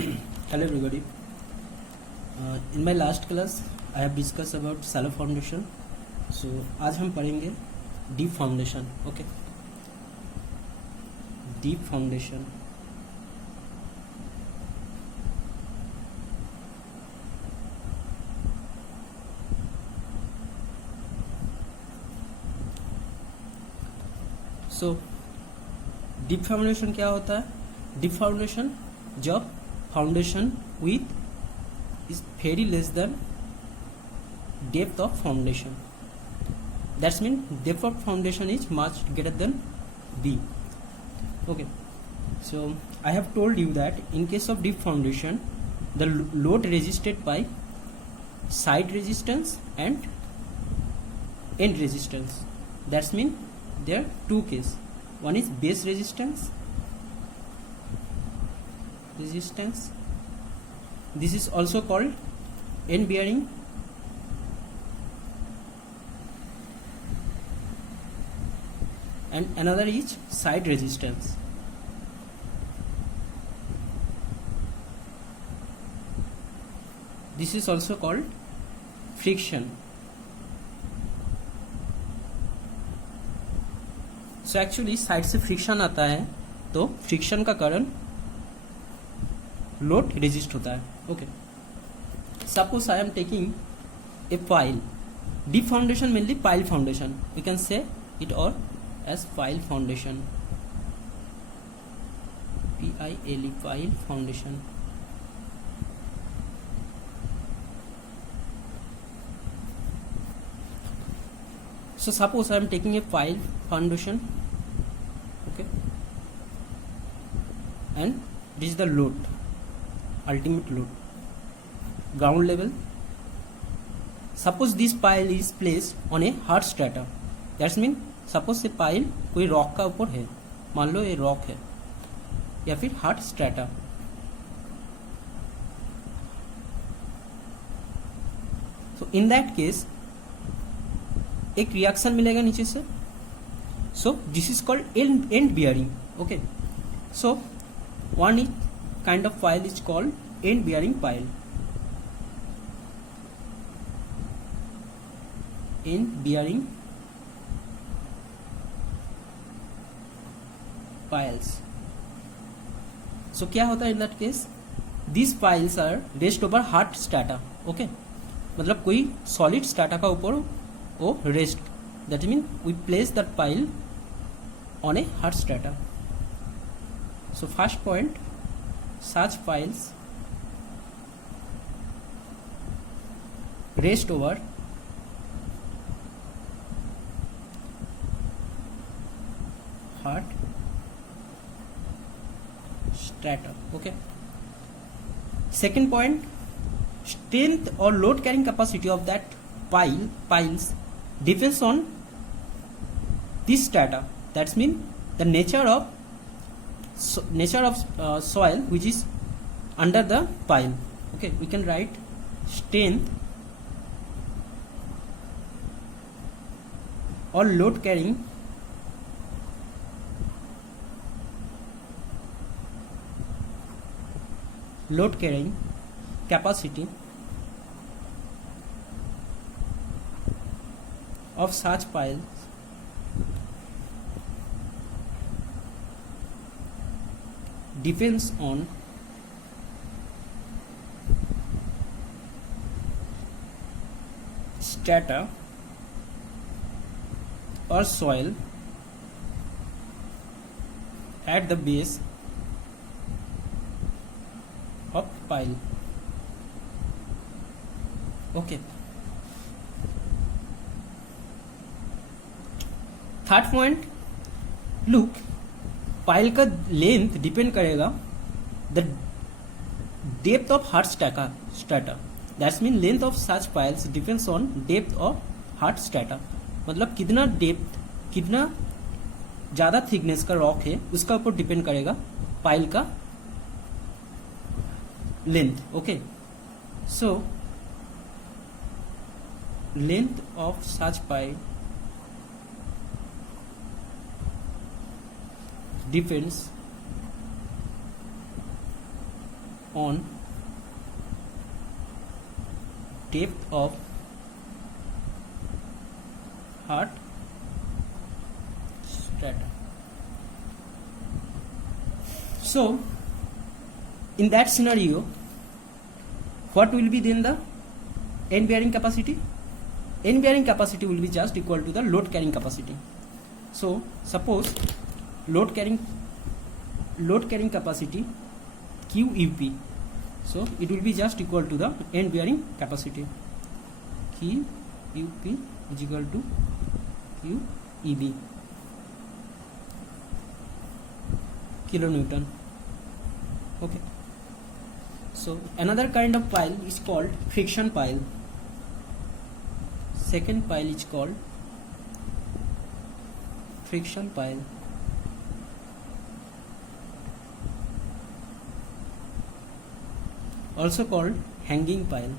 Hello everybody. In my last class I have discussed about shallow foundation. So आज हम पढ़ेंगे deep foundation. Okay. Deep foundation. So deep foundation क्या होता है? Deep foundation जब foundation with is very less than depth of foundation. That means depth of foundation is much greater than B. Okay. So I have told you that in case of deep foundation, the load resisted by side resistance and end resistance. That means there are two cases. One is base resistance. This is also called end bearing. And another is side resistance. This is also called friction. So actually side से friction आता है तो friction का कारण load resist होता है. Okay. Suppose I am taking a pile. Deep foundation mainly pile foundation. We can say it और as pile foundation. PILE pile foundation. So suppose I am taking a pile foundation, okay, and this is the load, ultimate load, ground level. Suppose this pile is placed on a hard strata. That means suppose से pile कोई rock का ऊपर है, मान लो ये rock है या फिर hard strata. So in that case एक रिएक्शन मिलेगा नीचे से. So this is called and bearing. Okay. So one is kind of pile is called and bearing pile. And bearing piles. So क्या होता है in that case? These piles are raised over hard strata. Okay. मतलब कोई solid strata का ऊपर वो raised. That means we place that pile on a hard strata. So first point, such piles raised over hard strata. Okay. Second point, strength or load carrying capacity of that piles depends on this strata. That means the nature of soil which is under the pile. Okay, we can write strength or load carrying capacity of such piles depends on strata or soil at the base of pile. Okay. Third point, look, pile का length depend करेगा the depth of hard strata. That's mean length of such piles depends on depth of hard strata. मतलब कितना depth, कितना ज़्यादा thickness का rock है उसका ऊपर डिपेंड करेगा पाइल का length. Okay. So length of such pile depends on depth of hard strata. So in that scenario, what will be then the end bearing capacity? End bearing capacity will be just equal to the load carrying capacity. So suppose load carrying capacity QUP, so it will be just equal to the end bearing capacity. QUP is equal to QEB, kilonewton. Okay. So another kind of pile is called friction pile. Second pile is called friction pile. Also called hanging pile.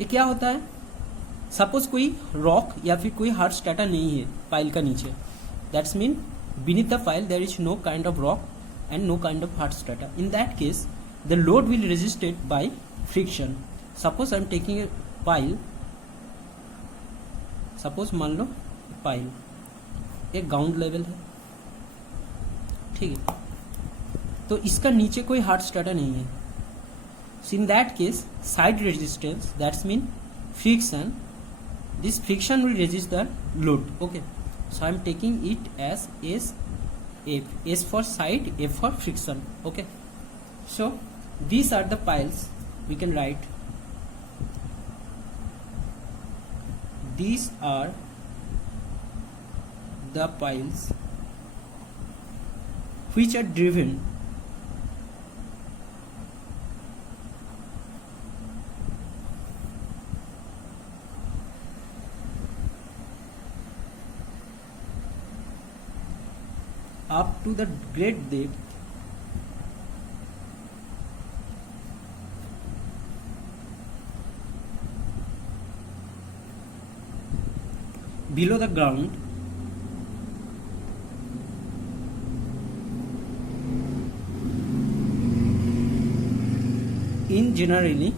ये क्या होता है? Suppose कोई rock या फिर कोई hard strata नहीं है पाइल का नीचे, that's mean beneath the pile there is no kind of rock and no kind of hard strata. In that case the load will resisted by friction. Suppose I am taking a pile, suppose मान लो pile एक ground level है, ठीक है, तो इसका नीचे कोई हार्ड स्ट्रैटा नहीं है. So in that case side resistance, that's mean friction, this friction will resist the load. Okay, so I am taking it as S, F, S for side, F for friction. Okay, so these are the piles. We can write these are the piles which are driven up to the great depth below the ground in generally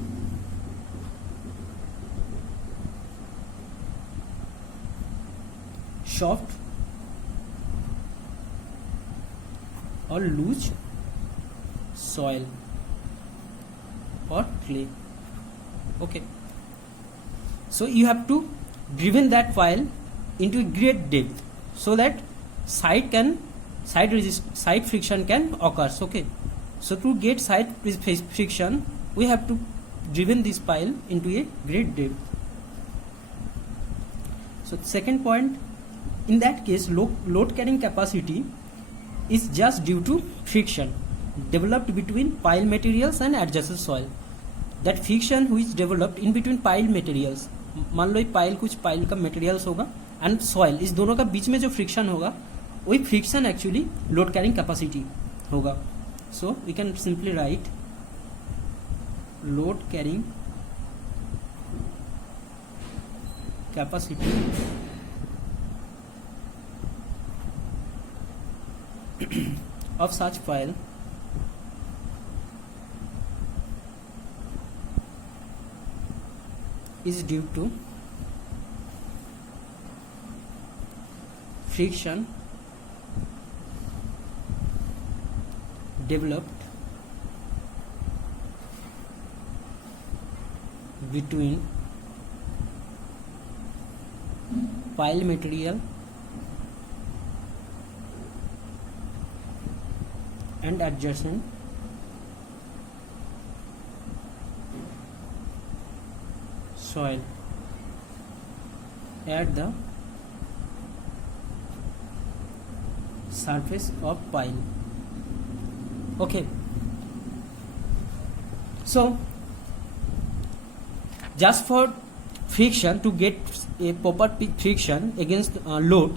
soft or loose soil or clay. Okay, so you have to driven that pile into a great depth so that side friction can occurs. Okay, so to get side friction we have to driven this pile into a great depth. So second point, in that case load carrying capacity is just due to friction developed between pile materials and adjacent soil. That friction which developed in between pile materials, मान लो pile कुछ pile का materials होगा and soil, इस दोनों का बीच में जो फ्रिक्शन होगा वही friction actually load carrying capacity होगा. So we can simply write load carrying capacity of such pile is due to friction developed between pile material and adjacent soil at the surface of pile. Okay, so just for friction, to get a proper friction against load,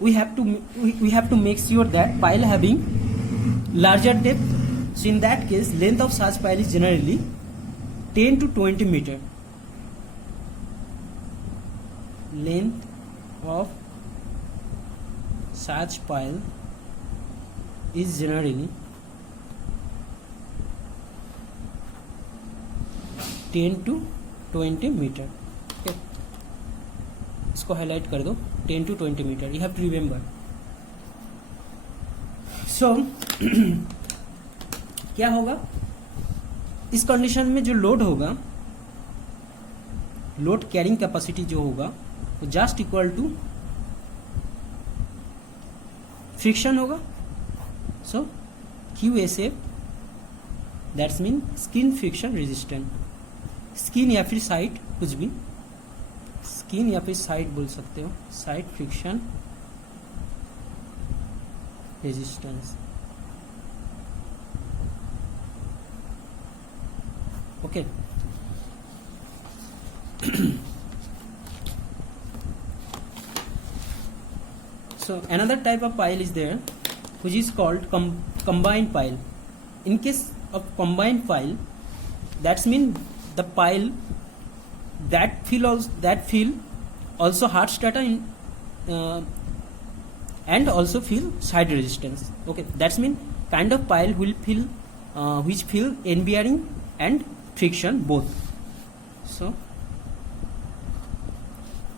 we have to make sure that pile having larger depth. So in that case length of such pile is generally 10 to 20 meter. length of such pile is generally 10 to 20 metre. okay, इसको highlight कर दो. 10 to 20 metre, you have to remember. So क्या होगा इस condition में? जो load होगा, load carrying capacity जो होगा वो जस्ट इक्वल टू फ्रिक्शन होगा. So Q S F that's mean skin friction resistant. Skin या फिर साइड, कुछ भी, स्किन या फिर साइड बोल सकते हो, side friction resistance. Okay. So another type of pile is there which is called combined pile. In case of combined pile, that's mean the pile that fill also hard strata in and also fill side resistance. Okay, that's mean kind of pile will fill which fill end bearing and friction both. So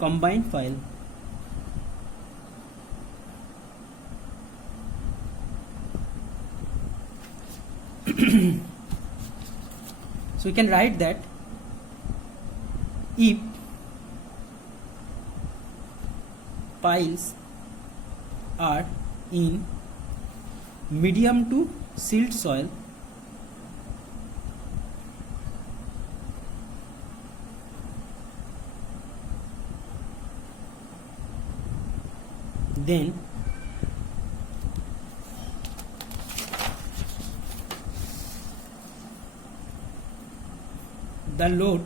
combined pile. So we can write that if piles are in medium to silt soil, then the load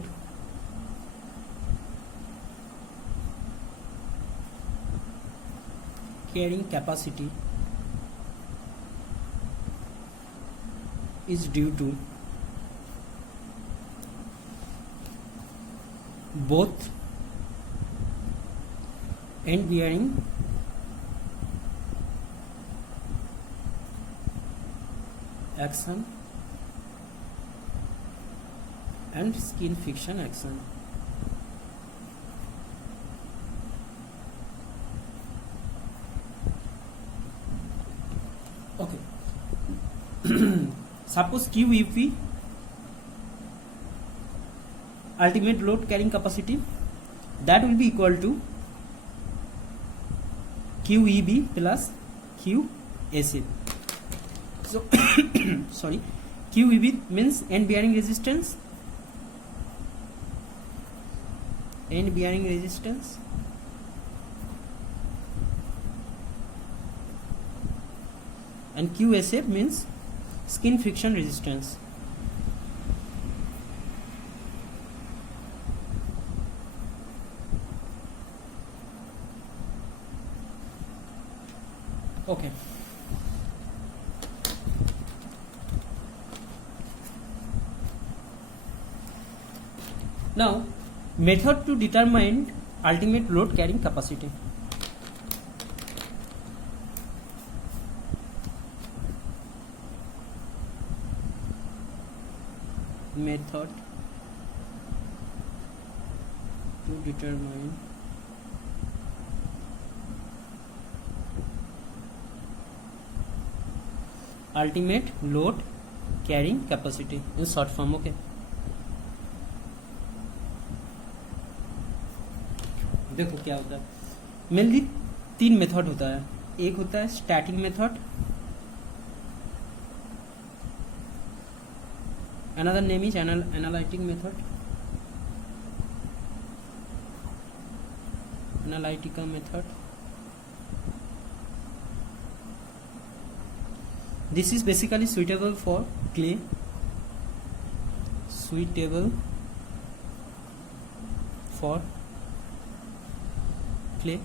carrying capacity is due to both end bearing action and skin friction action. Okay. Suppose QEP, ultimate load carrying capacity, that will be equal to QEB plus QSF. So sorry, QEB means end bearing resistance, and QSF means skin friction resistance. Okay. Now, method to determine ultimate load carrying capacity. Method to determine ultimate load carrying capacity in short form. Okay. देखो क्या होता है, mainly 3 method होता है. एक होता है static method, another name is analytic method, analytical method. This is basically suitable for clay, suitable for clay.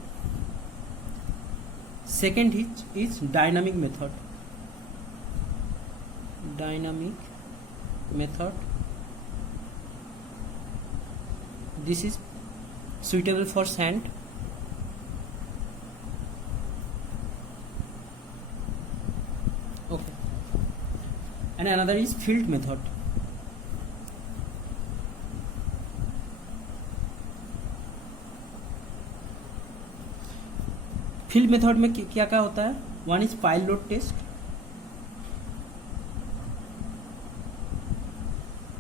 Second is dynamic method. Dynamic method. This is suitable for sand. Okay. And another is field method. Field method में क्या क्या होता है? One is pile load test,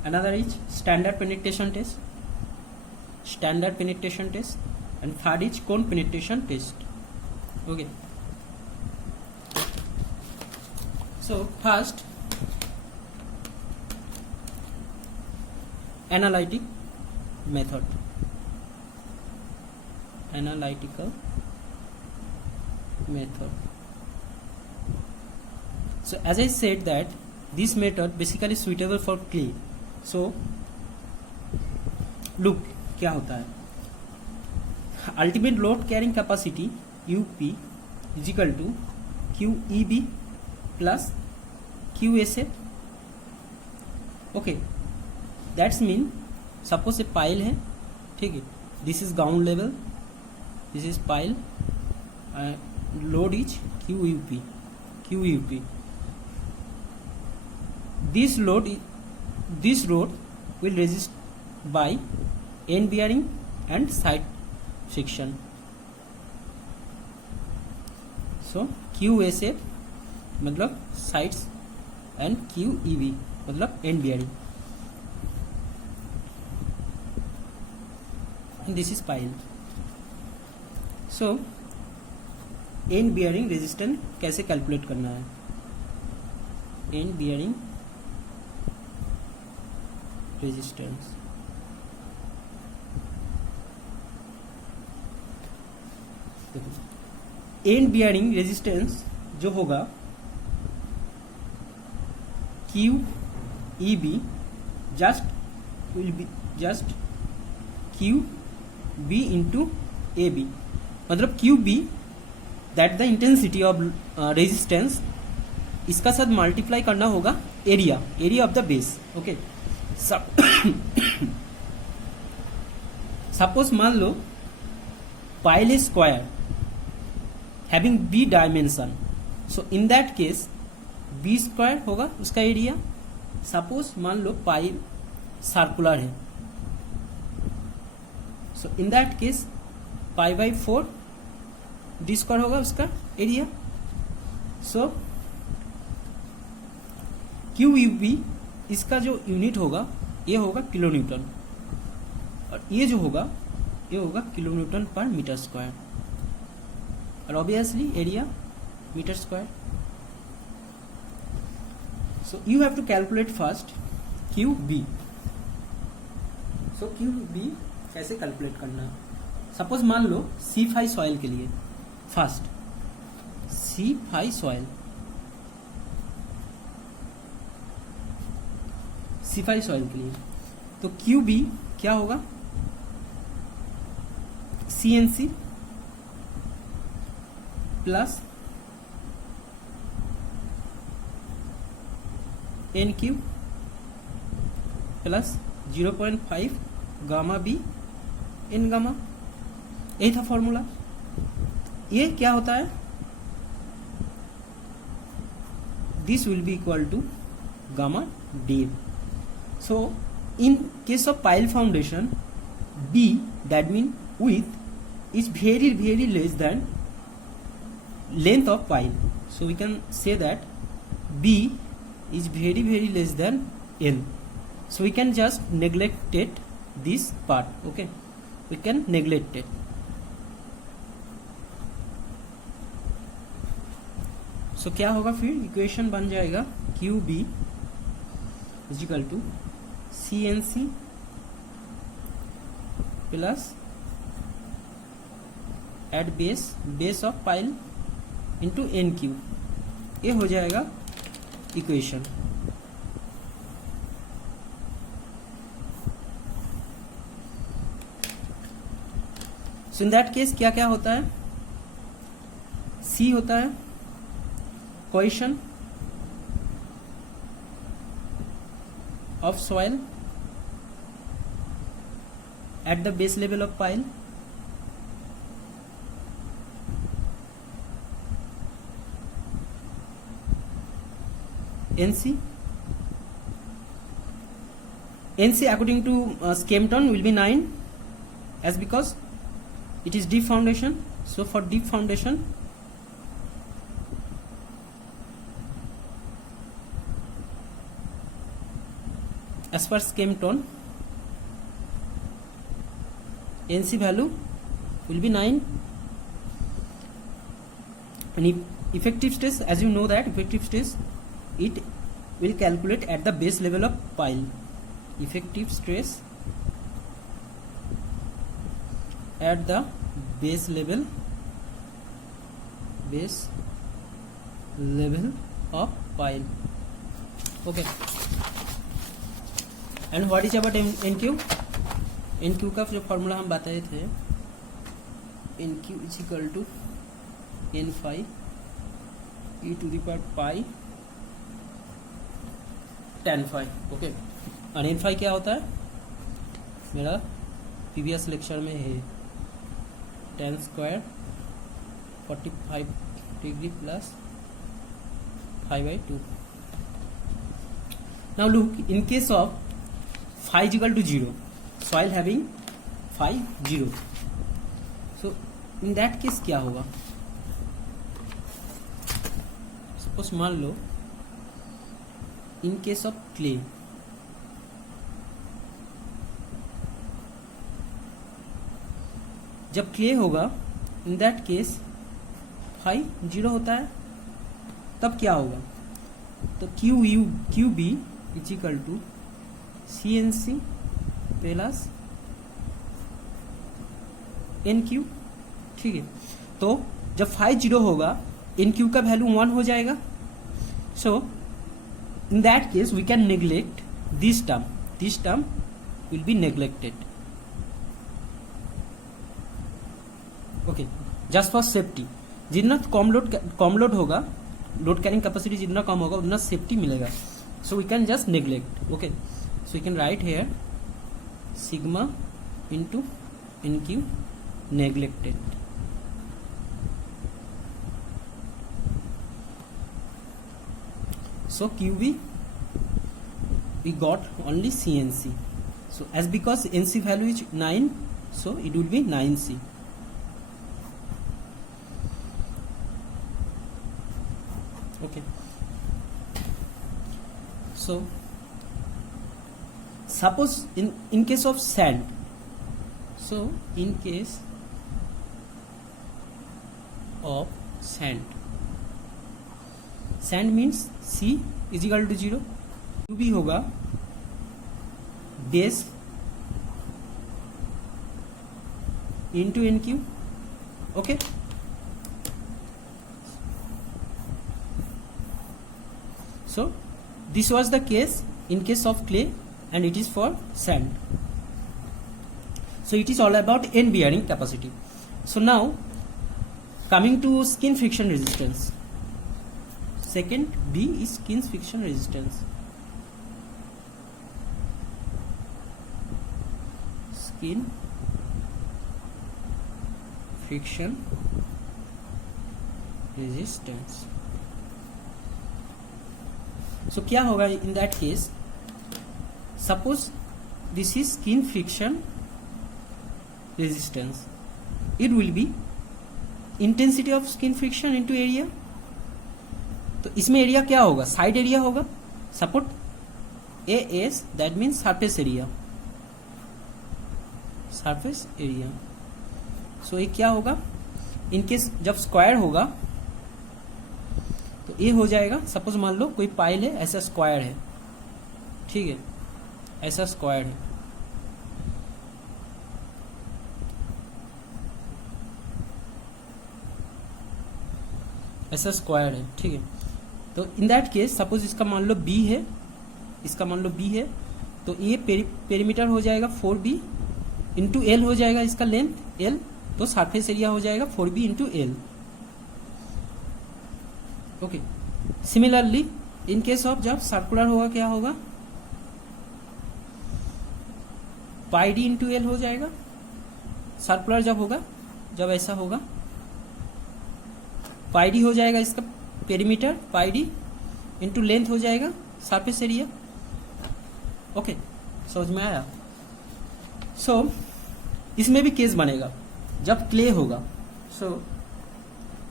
another is standard penetration test, and third is cone penetration test. Okay, so first analytic method, analytical method. So as I said that this method basically suitable for clay. So look क्या होता है? Ultimate load carrying capacity UP is equal to QEB plus QSF. Okay, that's mean suppose a pile है, ठीक है, this is ground level, this is pile, load is QUP. This load will resist by end bearing and side friction. So QSF मतलब sides and QEB मतलब end bearing. And this is pile. So end bearing resistance कैसे calculate करना है? End bearing resistance, end bearing resistance जो होगा Q E B just will be just Q B into A B, मतलब Q B that the intensity of resistance, इसका साथ multiply करना होगा area of the base. Okay, suppose मान लो pile is square having B dimension, so in that case B square होगा उसका area. Suppose मान लो पाइल सर्कुलर है, so in that case pi by 4 D square होगा उसका area. So Q U B इसका जो यूनिट होगा ये होगा किलो न्यूटन, और ये जो होगा ये होगा kilo newton per meter square, और obviously area meter square. So you have to calculate first Q B. So Q B कैसे कैलकुलेट करना? सपोज मान लो C5 सॉइल के लिए, first C5 soil, C5 soil के लिए तो QB क्या होगा? CNC plus NQ plus 0.5 gamma B N gamma. यही था फॉर्मूला. ये क्या होता है? This will be equal to gamma D. So in case of pile foundation B that mean width is very less than length of pile, so we can say that B is very less than L, so we can just neglect it, this part. Okay, we can neglect it. सो क्या होगा फिर? Equation बन जाएगा Q B is equal to CNC plus at base of pile into NQ. ये हो जाएगा equation. So in that case क्या क्या होता है? C होता है cohesion of soil at the base level of pile, NC. NC according to Skempton will be 9, as because it is deep foundation. So for deep foundation, as per Skempton, NC value will be 9. And if effective stress, as you know that effective stress, it will calculate at the base level of pile. Effective stress at the base level of pile. Okay. And what is about NQ? NQ का जो formula हम बताए थे, NQ is equal to N phi e to the power pi tan phi. Okay. और N phi क्या होता है? मेरा प्रीवियस लेक्चर में है tan square 45 degree plus phi by 2. Now look, in case of phi is equal to 0, soil having phi 0, so in that case क्या होगा? Suppose मान लो इन केस ऑफ क्ले, जब क्ले होगा इन दैट केस फाई 0 होता है, तब क्या होगा? तो Q B is equal to CNC plus NQ. ठीक है. तो जब फाई 0 होगा, NQ का वैल्यू 1 हो जाएगा. So in that case we can neglect this term will be neglected. Okay. Just for safety, जितना कम लोड होगा, लोड कैरिंग कैपेसिटी जितना कम होगा उतना सेफ्टी मिलेगा. So we can just neglect. Okay. So you can write here sigma into NQ neglected. So QB we got only CNC. So as because NC value is 9, so it will be 9C. Okay. So suppose in case of sand, so in case of sand means C is equal to 0, QB होगा base into NQ. Okay. So this was the case in case of clay and it is for sand. So it is all about N bearing capacity. So now coming to skin friction resistance. Second B is skin friction resistance. Skin friction resistance. So क्या होगा in that case? Suppose this is skin friction resistance. It will be intensity of skin friction into area. तो इसमें area क्या होगा? Side area होगा. Support AS, that means surface area. Surface area. So ये क्या होगा? इनकेस जब square होगा तो ये हो जाएगा. सपोज मान लो कोई पाइल है, ऐसा स्क्वायर है. ठीक है, ऐसा स्क्वायर है. ऐसा स्क्वायर है. ठीक है. तो इन दैट केस सपोज इसका मान लो B है, इसका मान लो B है, तो ये पेरीमीटर हो जाएगा 4B इंटू L हो जाएगा, इसका लेंथ L. तो सरफेस एरिया हो जाएगा 4B into L. Okay. Similarly in case of जब सर्कुलर होगा क्या होगा? पाई डी इंटू L हो जाएगा. सर्कुलर जब होगा, जब ऐसा होगा, पाई डी हो जाएगा इसका पेरीमीटर पाई डी इंटू लेंथ हो जाएगा सरफेस एरिया। ओके, समझ में आया? सो इसमें भी केस बनेगा जब क्ले होगा। So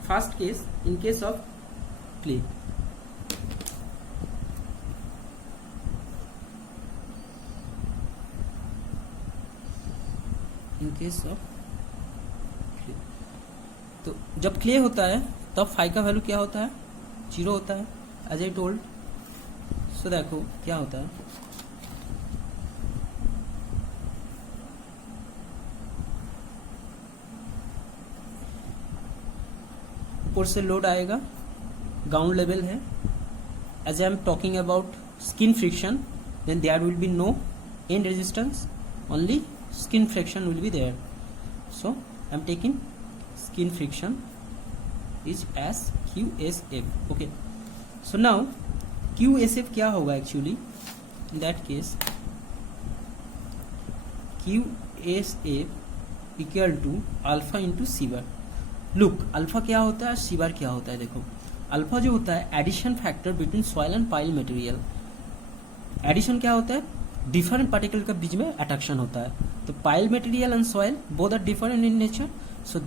first case, in case of clay, in case of clay, तो जब क्ले होता है तब फाई का वैल्यू क्या होता है? 0 होता है, एज आई टोल्ड। सो देखो क्या होता है, ऊपर से लोड आएगा, ग्राउंड लेवल है। As I am talking about skin friction, then there will be no end resistance, only skin friction will be there. So I am taking skin friction is as QSF. Okay, so now QSF क्या होगा actually? In that case QSF equal to alpha into C bar. Look, alpha क्या होता है, C bar क्या होता है? देखो, alpha जो होता है adhesion factor between soil and pile material. Adhesion क्या होता है? डिफरेंट पार्टिकल के बीच में अट्रैक्शन होता है। तो pile material and soil both are different in nature, so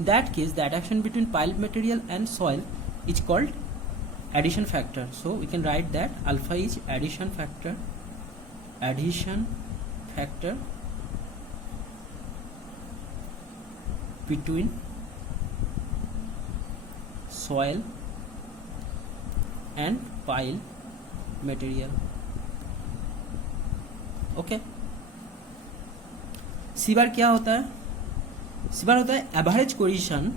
that case the attraction between pile material and soil is called adhesion factor. So we can write that alpha is addition factor between soil and pile material. Okay, C bar क्या होता है? C bar होता है average cohesion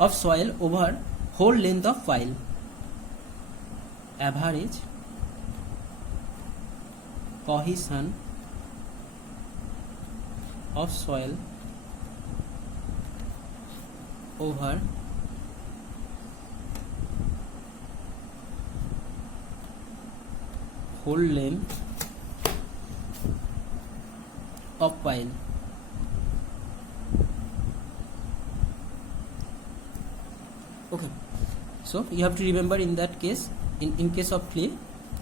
of soil over whole length of pile. Average cohesion of soil over whole length of pile. Okay, so you have to remember in that case, in case of clay,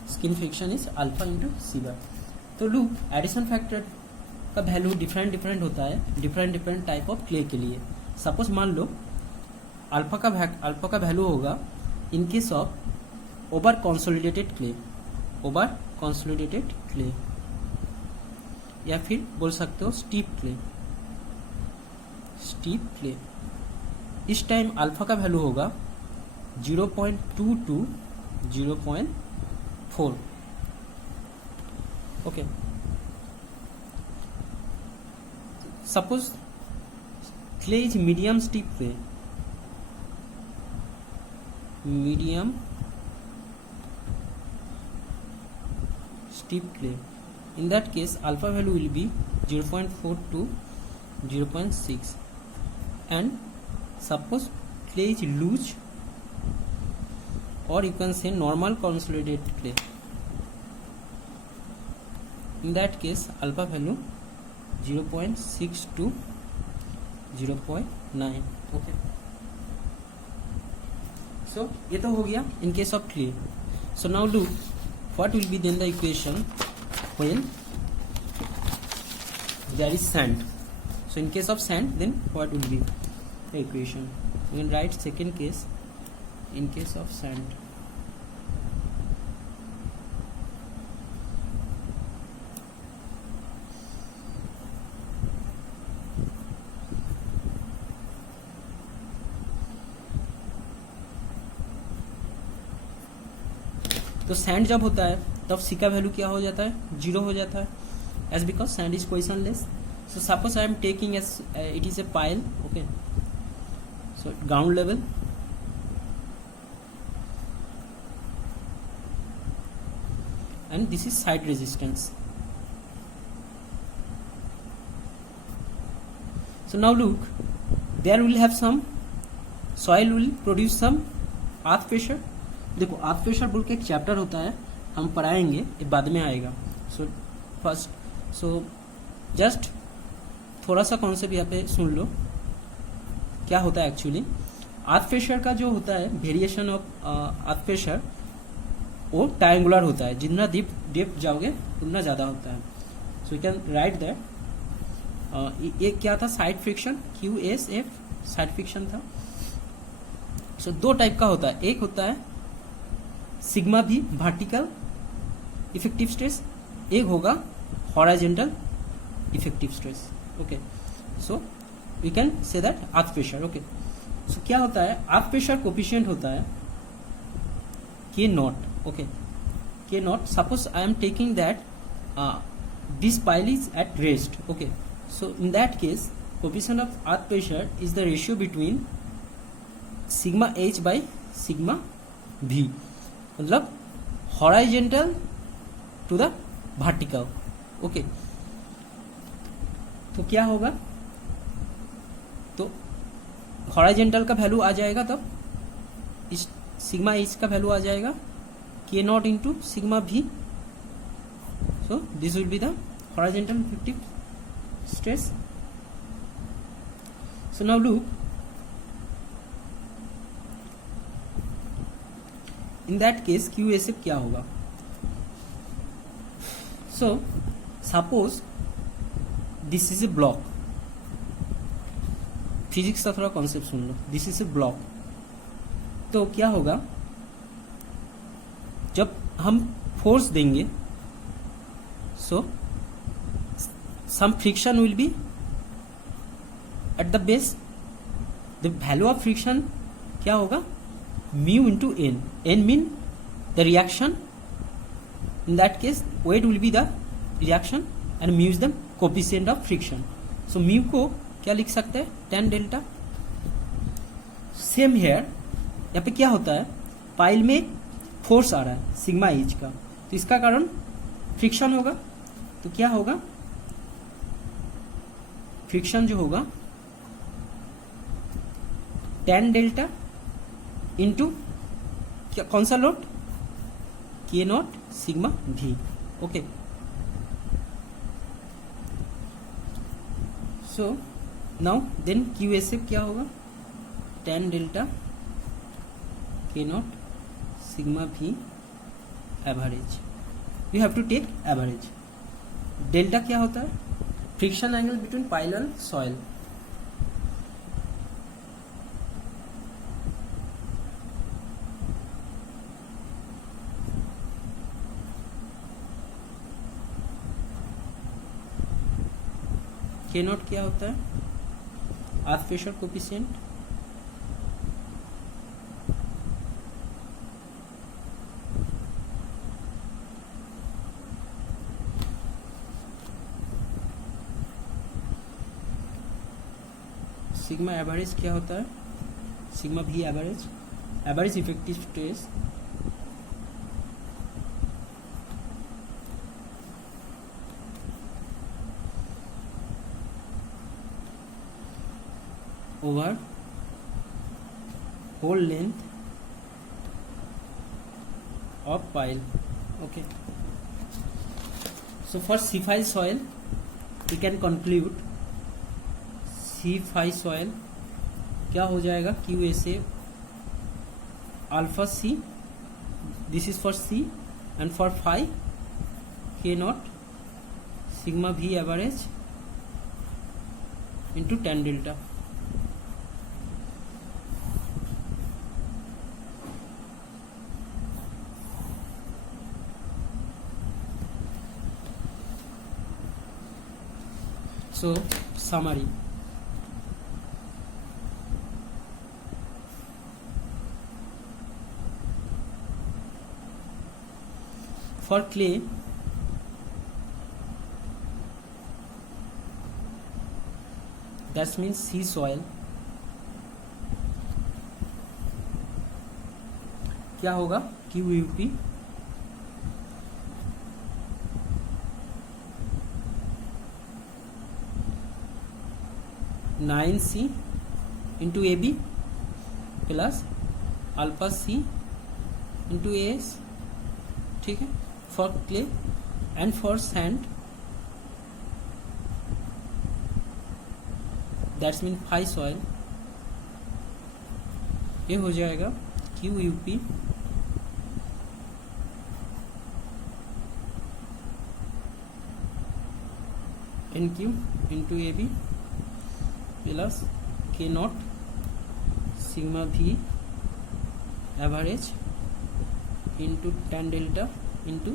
skin friction is alpha into C bar. तो look, addition factor का value different होता है different type of clay के लिए. Suppose मान लो alpha का value होगा in case of over consolidated clay, या फिर बोल सकते हो स्टीप क्ले. इस टाइम अल्फा का वैल्यू होगा 0.2 to 0.4. Okay, suppose clay is medium steep clay, medium steep clay. In that case, alpha value will be 0.4 to 0.6. And suppose clay is loose, or you can say normal consolidated clay. In that case, alpha value 0.6 to 0.9. Okay. So ये तो हो गया in case of clay. So now look, what will be then the equation when there is sand? So in case of sand, then what will be the equation? We can write second case in case of sand. तो sand जब होता है तब सी का value क्या हो जाता है? 0 हो जाता है, as because sand is cohesionless. So suppose I am taking as it is a pile. Okay, so ground level and this is side resistance. So now look, there will have some soil will produce some earth pressure. देखो, earth pressure बोल के एक chapter होता है, हम पढ़ाएंगे, ये बाद में आएगा. सो जस्ट थोड़ा सा कॉन्सेप्ट यहाँ पे सुन लो क्या होता है एक्चुअली. अर्थ प्रेशर का जो होता है वेरिएशन ऑफ अर्थ प्रेशर वो ट्रायंगुलर होता है, जितना डेप्थ जाओगे उतना ज़्यादा होता है. सो यू कैन राइट दैट. ये क्या था, side friction, QSF side friction था. सो दो टाइप का होता है, एक होता है सिग्मा भी वर्टिकल इफेक्टिव स्ट्रेस, एक होगा horizontal effective stress. Okay, so we can say that earth pressure. Okay, so क्या होता है, अर्थ प्रेशर कोफिशिएंट होता है K naught. Okay, K naught. Suppose I am taking that this pile is at rest. Okay, so in that case, coefficient of earth pressure is the ratio between sigma H by sigma V. मतलब horizontal to the vertical. Okay, तो क्या होगा, तो horizontal का value आ जाएगा, तब इस सिग्मा एच का वैल्यू आ जाएगा K nought into sigma V. So this will be the horizontal effective stress. So now look, in that case QSF क्या होगा. So suppose this is a block, physics का थोड़ा कॉन्सेप्ट सुन लो. This is a block, तो क्या होगा, जब हम फोर्स देंगे, so some friction will be at the base. The value of friction क्या होगा, mu into N. N mean the reaction, in that case weight will be the reaction and mu is the coefficient of friction. So mu को क्या लिख सकते हैं, tan delta. Same here, यहाँ पे क्या होता है, पाइल में फोर्स आ रहा है सिग्मा एच का, तो इसका कारण फ्रिक्शन होगा. तो क्या होगा, फ्रिक्शन जो होगा tan डेल्टा इंटू क्या, कौन सा load, K naught sigma V. Okay, so now then QSF क्या होगा, tan delta K naught sigma V average. You have to take average. Delta क्या होता है, friction angle between pile and soil. K naught क्या होता है, earth pressure coefficient. Sigma average क्या होता है, sigma V average, average effective stress. Over whole length of pile. Okay, so for C5 soil we can conclude C5 soil क्या हो जाएगा, QSF alpha C, this is for C and for 5 K naught sigma V average into tan delta. So summary, for clay that means C soil क्या होगा, QUP nine C into AB plus alpha C into AS. ठीक है, for clay and for sand that's mean 5 soil ये हो जाएगा QUP NQ into AB plus K naught sigma V average into tan delta into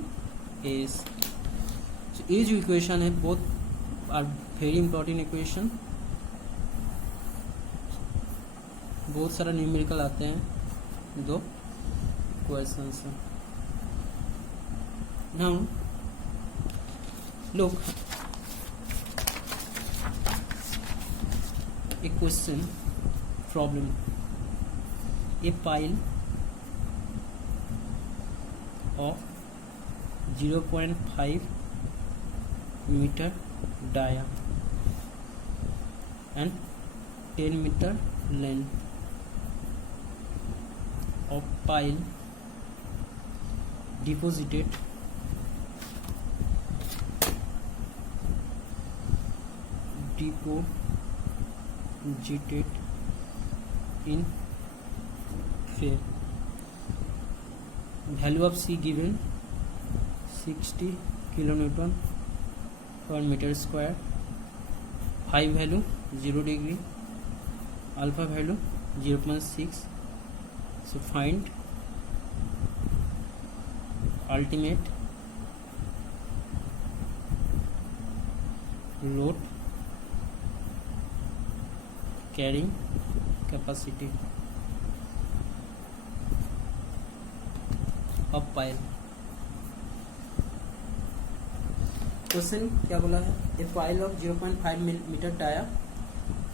AS. So ये जो equation है both are very important equation, बहुत सारा न्यूमेरिकल आते हैं दो क्वेश्चन से. Now look a question problem. A pile of 0.5 meter dia and 10 meter length of pile deposited in fair. Value of C given 60 kilonewton per meter square. Phi value 0 degree, alpha value 0.6. So find ultimate load carrying capacity of pile. Question क्या बोला है? A pile of 0.5 metre dia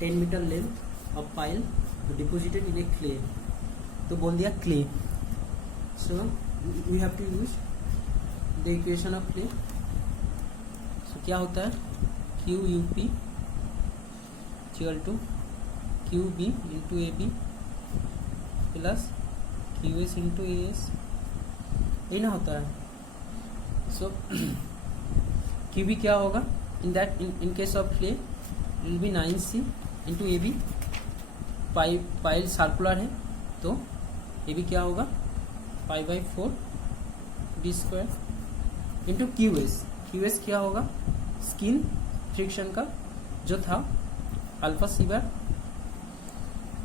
10 metre length of pile deposited in a clay. तो बोल दिया clay. So we have to use the equation of clay. So क्या होता है? Q U P equal to Q B into A B plus Q S into A S. ये ना होता है. सो क्यू बी क्या होगा? In case of clay will be 9C into A B. Pile circular है तो A B क्या होगा? 5/4 D square into Q S. Q S क्या होगा? स्किन फ्रिक्शन का जो था alpha C bar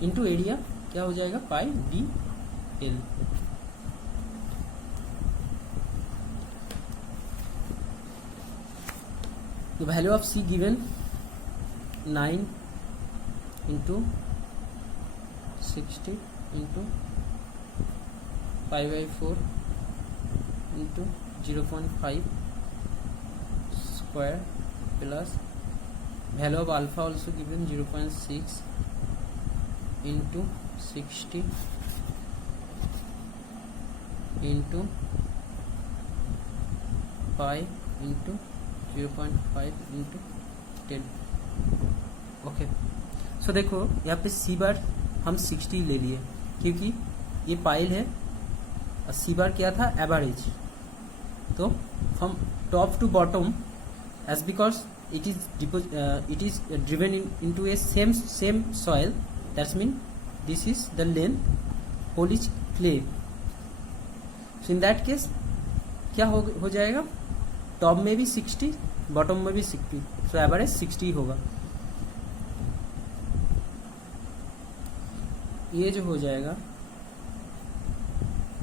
into area क्या हो जाएगा? Pi D L. The value of C given 9 into 60 into 5/4 into 0.5 square plus value of alpha also given 0.6 into 60 into pi into 0.5 into 10. Okay. सो देखो यहाँ पे सी बार हम 60 ले लिए क्योंकि ये पाइल है और सी बार क्या था? एवरेज. तो from top to bottom as because it is driven into a same soil, that's mean this is the length, whole is clay. So in that case क्या हो जाएगा? टॉप में भी 60, बॉटम में भी 60. सो एवरेज 60 होगा. ये जो हो जाएगा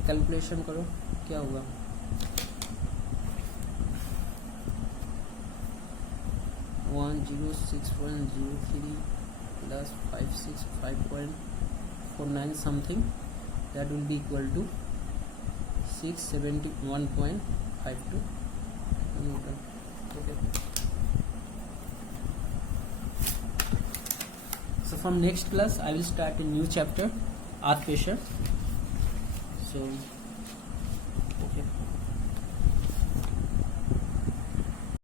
कैलकुलेशन करो क्या होगा? 106.03 plus 565.49 something, that will be equal to 671.52 Newton. Okay. So from next class I will start a new chapter, earth pressure. So